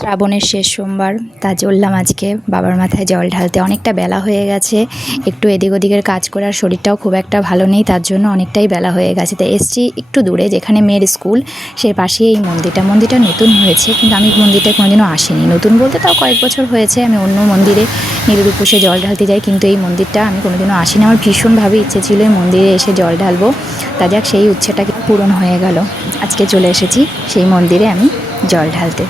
শ্রাবণের শেষ সোমবার, তা চললাম আজকে বাবার মাথায় জল ঢালতে। অনেকটা বেলা হয়ে গেছে, একটু এদিক ওদিকের কাজ করে, আর শরীরটাও খুব একটা ভালো নেই, তার জন্য অনেকটাই বেলা হয়ে গেছে। তাই এসছি একটু দূরে, যেখানে মেয়ের স্কুল, সে পাশেই এই মন্দিরটা নতুন হয়েছে, কিন্তু আমি মন্দিরটা কোনোদিনও আসিনি। নতুন বলতে তাও কয়েক বছর হয়েছে। আমি অন্য মন্দিরে নীলরূপসে জল ঢালতে যাই, কিন্তু এই মন্দিরটা আমি কোনোদিনও আসিনি। আমার ভীষণভাবে ইচ্ছে ছিল এই মন্দিরে এসে জল ঢালবো, তা যাক সেই ইচ্ছেটা পূরণ হয়ে গেল। আজকে চলে এসেছি সেই মন্দিরে আমি জল ঢালতে।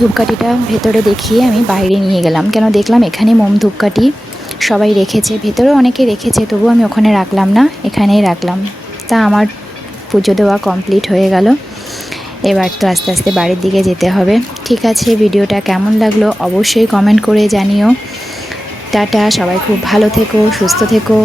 ধূপকাঠিটা ভেতরে দেখিয়ে আমি বাইরে নিয়ে গেলাম, কেন দেখলাম এখানে মোম ধূপকাঠি সবাই রেখেছে, ভেতরেও অনেকে রেখেছে, তবু আমি ওখানে রাখলাম না, এখানেই রাখলাম। তা আমার পুজো দেওয়া কমপ্লিট হয়ে গেল। এবার তো আস্তে আস্তে বাড়ির দিকে যেতে হবে। ঠিক আছে, ভিডিওটা কেমন লাগলো অবশ্যই কমেন্ট করে জানিও। টাটা, সবাই খুব ভালো থেকো, সুস্থ থেকো।